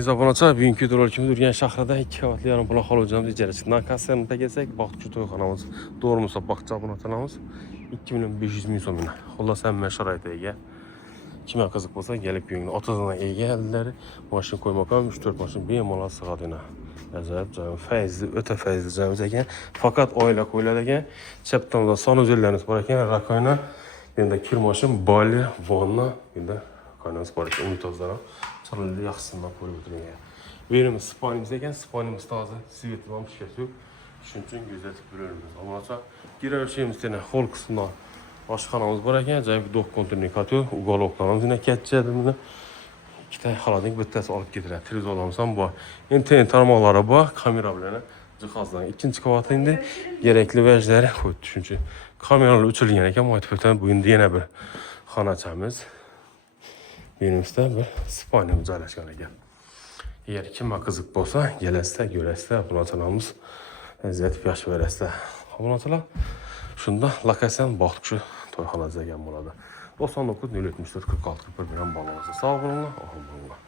Zabonacha bugünkü videolarımız Urgan shahrida 2 qavatli yarim buloq olacağımız ijarasidan kassamizda kelsak, vaqtchi to'yxonamiz doğrumuza bakacak buni tanamiz 2.500.000 so'mga. Xullas hamma sharoitiga ega. Kimga qiziq bo'lsa, kelib ko'ngli otadan ega alilari, mashina qo'ymoq ham 3-4 mashina bemalol sig'adina. Ajoyib joy, faizli, o'ta faizli joyimiz ekan. Faqat oila qo'yiladi ekan. Chaptamizda sanuzellarimiz bor ekan, rakoyna, endi kir mashin, bali, vonna, endi qaynamiz bor ekan, unitozlar ham. Çalınlı yaxşısından koyup oturuyor. Verimiz spanimiz ekan, spanimiz taze, siveti var, şişesi yok. Şunun için gözetip bölümümüz. Ama girer şeyimiz tane hol kısmında aşkanamız var ekan, acayip dok kontürünü katıyor. Ugaloklarımız yine ketçedim. İki tane haladın bütçesi alıp getiren. Televizyonlarımızdan bu. İnternet taramaları bu. Kamera bilene cihazdan. İkinci kavatı indi. Gerekli vecleri koydu. Çünkü kameralar uçurulgan ekan. Muhatabeten bugün de yine bir xanaçamız. Berimizdə bir spaniyamız joylashgan ekan. Agar kimga qiziq bo'lsa, kelasizda, ko'rasizda, bunachalarimiz ziyorat yosh berasizda. Bunachalar shunda lokatsiyan Baxtçı to'yxonasi ekan bo'ladi. 99 074 46 41 bilan bog'lanasiz. Sog' bo'linglar, omon bo'linglar.